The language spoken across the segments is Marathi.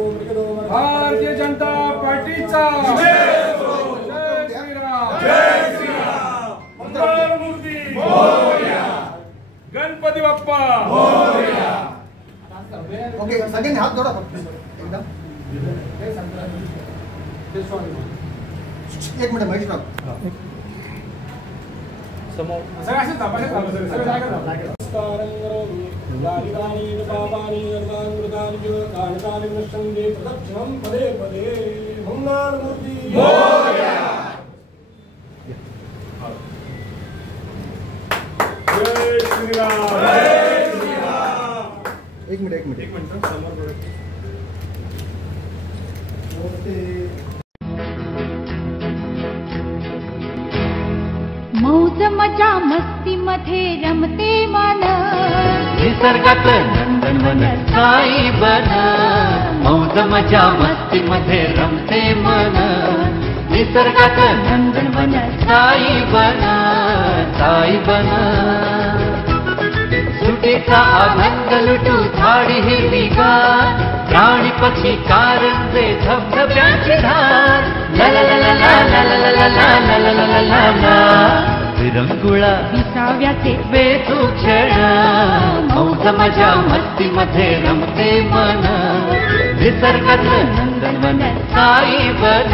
भारतीय जनता पार्टीचा मंगलमूर्ती गणपती बाप्पा ओके सगळ्यांनी हात जोडा फक्त एकदम एक मिनिट महेश राव समोर सगळं असं थांबायचं सगळं जागा पदे पदे मंगलमूर्ती जय श्रीराम एक मिनिट समोर मौज मजा मस्ती मध्ये रमते मन निसर्गात नंदनवन साई बन मौज मजा मस्ती मध्ये रमते मन निसर्गात नंदनवन साई बन सुटीचा आनंद लुटू झाडी हिरवीगार प्राणी पक्षी कारंजे धबधब्याची धार ला ला ला ला ला ला ला ला ला ला ला ला ला विरंगुळा विसाव्याचे बेतू क्षण मौज मजा मस्ती मध्ये रमते मन निसर्गात नंदनवन साई बन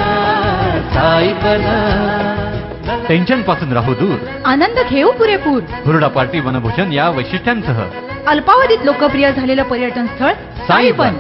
टेन्शन पासून राहू दूर आनंद घेऊ पुरेपूर हुरडा पार्टी वनभूषण या वैशिष्ट्यांसह अल्पावधीत लोकप्रिय झालेलं पर्यटन स्थळ साईबन